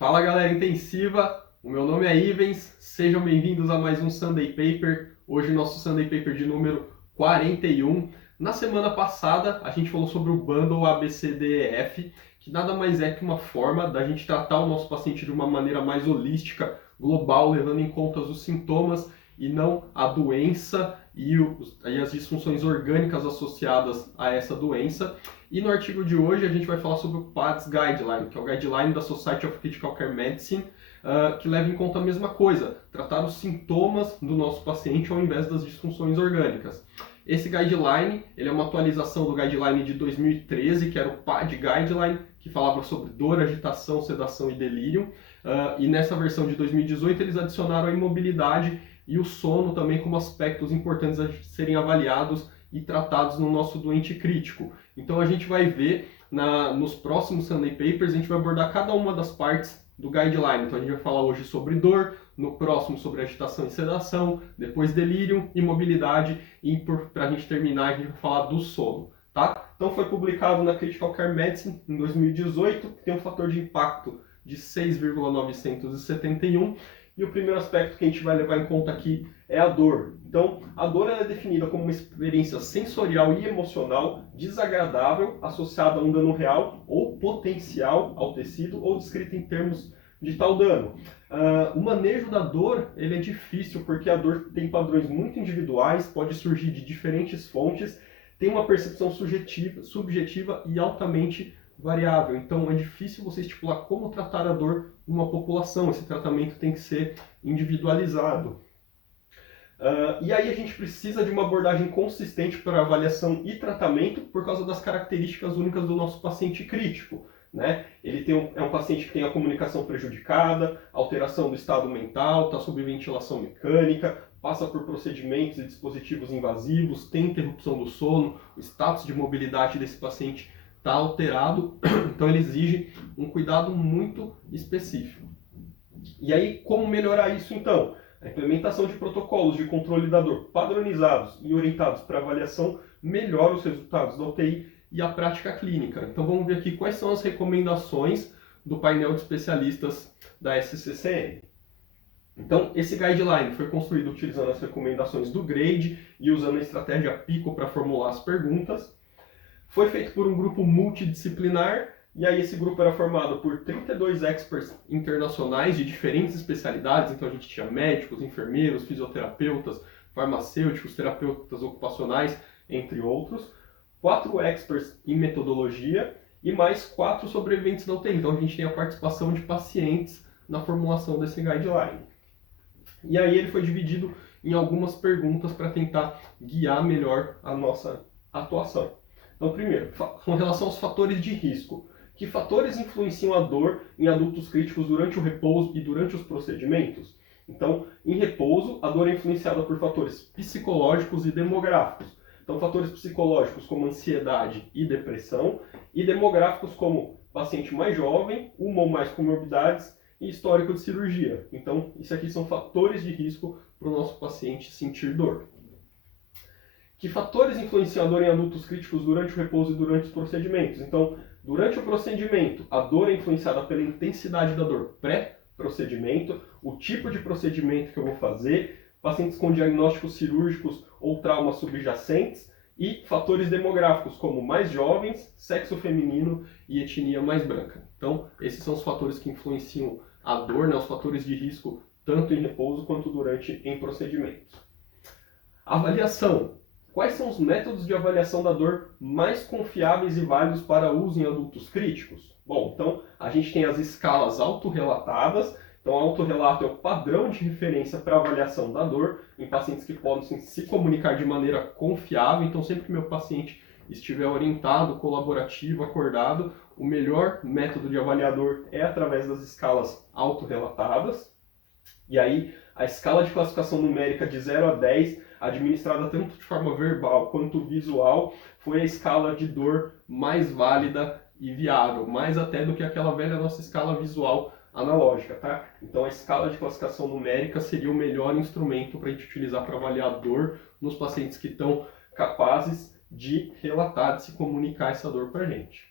Fala galera intensiva, o meu nome é Ivens, sejam bem-vindos a mais um Sunday Paper. Hoje nosso Sunday Paper de número 41. Na semana passada a gente falou sobre o Bundle ABCDEF, que nada mais é que uma forma da gente tratar o nosso paciente de uma maneira mais holística, global, levando em conta os sintomas e não a doença e as disfunções orgânicas associadas a essa doença. E no artigo de hoje a gente vai falar sobre o PADS Guideline, que é o guideline da Society of Critical Care Medicine, que leva em conta a mesma coisa, tratar os sintomas do nosso paciente ao invés das disfunções orgânicas. Esse guideline ele é uma atualização do guideline de 2013, que era o PAD Guideline, que falava sobre dor, agitação, sedação e delírio. E nessa versão de 2018 eles adicionaram a imobilidade e o sono também como aspectos importantes a serem avaliados e tratados no nosso doente crítico. Então a gente vai ver nos próximos Sunday Papers, a gente vai abordar cada uma das partes do guideline. Então a gente vai falar hoje sobre dor, no próximo sobre agitação e sedação, depois delírio, imobilidade e para a gente terminar a gente vai falar do sono. Tá? Então foi publicado na Critical Care Medicine em 2018, tem um fator de impacto de 6,971 e o primeiro aspecto que a gente vai levar em conta aqui é a dor. Então, a dor é definida como uma experiência sensorial e emocional desagradável associada a um dano real ou potencial ao tecido ou descrita em termos de tal dano. O manejo da dor ele é difícil porque a dor tem padrões muito individuais, pode surgir de diferentes fontes, tem uma percepção subjetiva e altamente variável. Então é difícil você estipular como tratar a dor numa população. Esse tratamento tem que ser individualizado. E aí a gente precisa de uma abordagem consistente para avaliação e tratamento por causa das características únicas do nosso paciente crítico. Né? Ele é um paciente que tem a comunicação prejudicada, alteração do estado mental, está sob ventilação mecânica, passa por procedimentos e dispositivos invasivos, tem interrupção do sono, o status de mobilidade desse paciente está alterado, então ele exige um cuidado muito específico. E aí, como melhorar isso então? A implementação de protocolos de controle da dor padronizados e orientados para avaliação melhora os resultados da UTI e a prática clínica. Então vamos ver aqui quais são as recomendações do painel de especialistas da SCCM. Então, esse guideline foi construído utilizando as recomendações do GRADE e usando a estratégia PICO para formular as perguntas. Foi feito por um grupo multidisciplinar, e aí esse grupo era formado por 32 experts internacionais de diferentes especialidades, então a gente tinha médicos, enfermeiros, fisioterapeutas, farmacêuticos, terapeutas ocupacionais, entre outros, 4 experts em metodologia e mais 4 sobreviventes da UTI. Então a gente tem a participação de pacientes na formulação desse guideline. E aí ele foi dividido em algumas perguntas para tentar guiar melhor a nossa atuação. Então, primeiro, com relação aos fatores de risco. Que fatores influenciam a dor em adultos críticos durante o repouso e durante os procedimentos? Então, em repouso, a dor é influenciada por fatores psicológicos e demográficos. Então, fatores psicológicos como ansiedade e depressão, e demográficos como paciente mais jovem, uma ou mais comorbidades e histórico de cirurgia. Então, isso aqui são fatores de risco para o nosso paciente sentir dor. Que fatores influenciam a dor em adultos críticos durante o repouso e durante os procedimentos? Então, durante o procedimento, a dor é influenciada pela intensidade da dor pré-procedimento, o tipo de procedimento que eu vou fazer, pacientes com diagnósticos cirúrgicos ou traumas subjacentes e fatores demográficos como mais jovens, sexo feminino e etnia mais branca. Então, esses são os fatores que influenciam a dor, né, os fatores de risco tanto em repouso quanto durante em procedimentos. Avaliação. Quais são os métodos de avaliação da dor mais confiáveis e válidos para uso em adultos críticos? Bom, então a gente tem as escalas autorrelatadas. Então, o autorrelato é o padrão de referência para avaliação da dor em pacientes que podem se comunicar de maneira confiável. Então, sempre que meu paciente estiver orientado, colaborativo, acordado, o melhor método de avaliador é através das escalas autorrelatadas. E aí, a escala de classificação numérica de 0 a 10, administrada tanto de forma verbal quanto visual, foi a escala de dor mais válida e viável, mais até do que aquela velha nossa escala visual analógica, tá? Então a escala de classificação numérica seria o melhor instrumento para a gente utilizar para avaliar a dor nos pacientes que estão capazes de relatar, de se comunicar essa dor para a gente.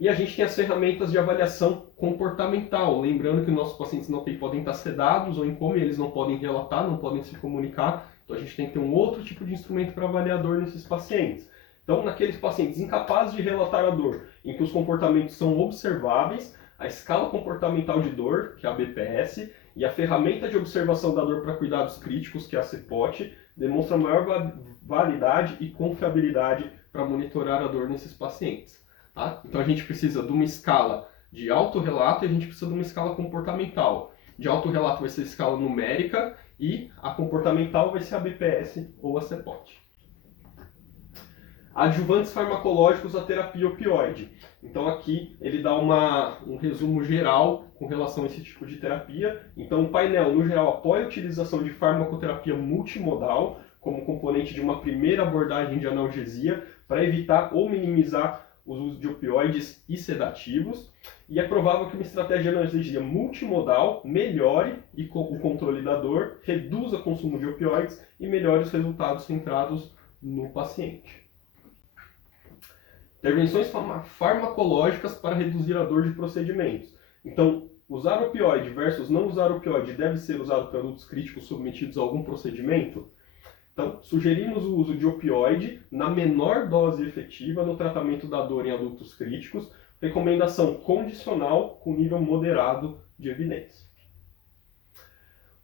E a gente tem as ferramentas de avaliação comportamental, lembrando que nossos pacientes não podem estar sedados ou em coma, eles não podem relatar, não podem se comunicar, então a gente tem que ter um outro tipo de instrumento para avaliar a dor nesses pacientes. Então, naqueles pacientes incapazes de relatar a dor, em que os comportamentos são observáveis, a escala comportamental de dor, que é a BPS, e a ferramenta de observação da dor para cuidados críticos, que é a CPOT, demonstram maior validade e confiabilidade para monitorar a dor nesses pacientes. Tá? Então a gente precisa de uma escala de autorrelato e a gente precisa de uma escala comportamental. De autorrelato vai ser a escala numérica e a comportamental vai ser a BPS ou a CPOT. Adjuvantes farmacológicos à terapia opioide. Então aqui ele dá um resumo geral com relação a esse tipo de terapia. Então o painel, no geral, apoia a utilização de farmacoterapia multimodal como componente de uma primeira abordagem de analgesia para evitar ou minimizar os usos de opioides e sedativos. E é provável que uma estratégia de analgesia multimodal melhore o controle da dor, reduza o consumo de opioides e melhore os resultados centrados no paciente. Intervenções farmacológicas para reduzir a dor de procedimentos. Então, usar opioide versus não usar opioide deve ser usado para adultos críticos submetidos a algum procedimento? Então, sugerimos o uso de opioide na menor dose efetiva no tratamento da dor em adultos críticos, recomendação condicional com nível moderado de evidência.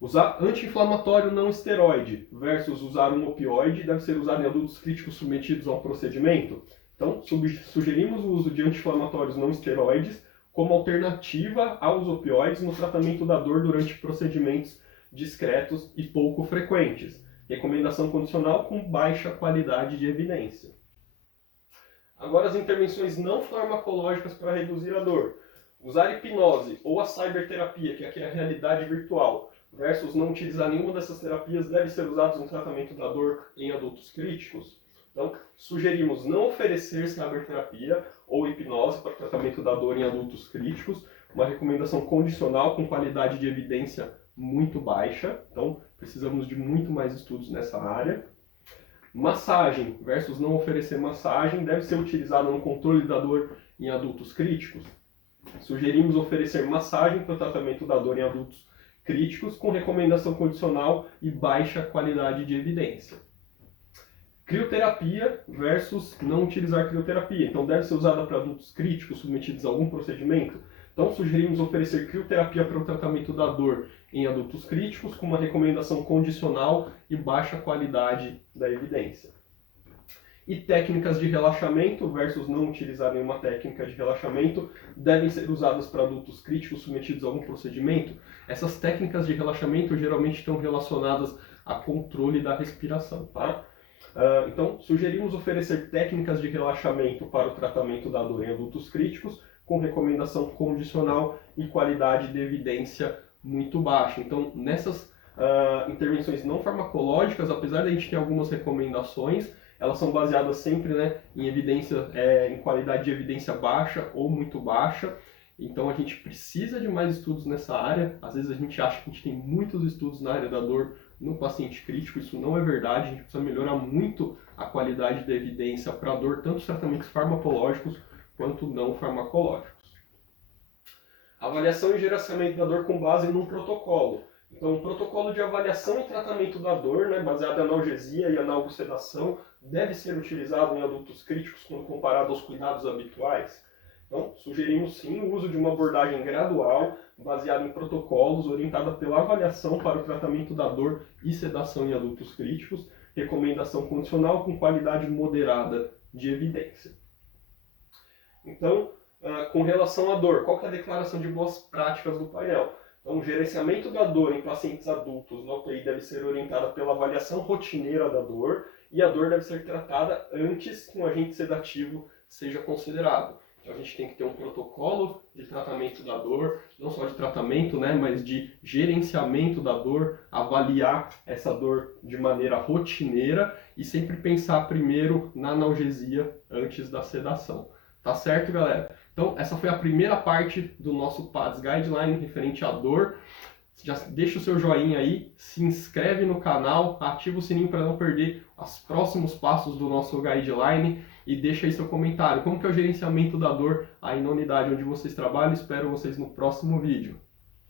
Usar anti-inflamatório não esteroide versus usar um opioide deve ser usado em adultos críticos submetidos a um procedimento? Então, sugerimos o uso de anti-inflamatórios não esteroides como alternativa aos opioides no tratamento da dor durante procedimentos discretos e pouco frequentes. Recomendação condicional com baixa qualidade de evidência. Agora as intervenções não farmacológicas para reduzir a dor. Usar hipnose ou a cyberterapia, que aqui é a realidade virtual, versus não utilizar nenhuma dessas terapias deve ser usados no tratamento da dor em adultos críticos. Então, sugerimos não oferecer cyberterapia ou hipnose para o tratamento da dor em adultos críticos, uma recomendação condicional com qualidade de evidência muito baixa, então precisamos de muito mais estudos nessa área. Massagem versus não oferecer massagem deve ser utilizada no controle da dor em adultos críticos. Sugerimos oferecer massagem para o tratamento da dor em adultos críticos com recomendação condicional e baixa qualidade de evidência. Crioterapia versus não utilizar crioterapia. Então deve ser usada para adultos críticos submetidos a algum procedimento. Então sugerimos oferecer crioterapia para o tratamento da dor em adultos críticos com uma recomendação condicional e baixa qualidade da evidência. E técnicas de relaxamento versus não utilizar nenhuma técnica de relaxamento devem ser usadas para adultos críticos submetidos a algum procedimento. Essas técnicas de relaxamento geralmente estão relacionadas a controle da respiração, tá? Então, sugerimos oferecer técnicas de relaxamento para o tratamento da dor em adultos críticos com recomendação condicional e qualidade de evidência muito baixa. Então, nessas intervenções não farmacológicas, apesar de a gente ter algumas recomendações, elas são baseadas sempre, né, em evidência, em qualidade de evidência baixa ou muito baixa. Então a gente precisa de mais estudos nessa área. Às vezes a gente acha que a gente tem muitos estudos na área da dor no paciente crítico, isso não é verdade. A gente precisa melhorar muito a qualidade da evidência para a dor, tanto os tratamentos farmacológicos quanto não farmacológicos. Avaliação e gerenciamento da dor com base num protocolo. Então, o protocolo de avaliação e tratamento da dor, né, baseado em analgesia e analgosedação, deve ser utilizado em adultos críticos quando comparado aos cuidados habituais. Então, sugerimos sim o uso de uma abordagem gradual, baseada em protocolos, orientada pela avaliação para o tratamento da dor e sedação em adultos críticos, recomendação condicional com qualidade moderada de evidência. Então, com relação à dor, qual que é a declaração de boas práticas do painel? Então, o gerenciamento da dor em pacientes adultos na UTI deve ser orientada pela avaliação rotineira da dor e a dor deve ser tratada antes que um agente sedativo seja considerado. Então, a gente tem que ter um protocolo de tratamento da dor, não só de tratamento, né, mas de gerenciamento da dor, avaliar essa dor de maneira rotineira e sempre pensar primeiro na analgesia antes da sedação. Tá certo, galera? Então, essa foi a primeira parte do nosso PADS Guideline referente à dor. Já deixa o seu joinha aí, se inscreve no canal, ativa o sininho para não perder os próximos passos do nosso guideline. e deixa aí seu comentário. Como que é o gerenciamento da dor aí na unidade onde vocês trabalham? Espero vocês no próximo vídeo.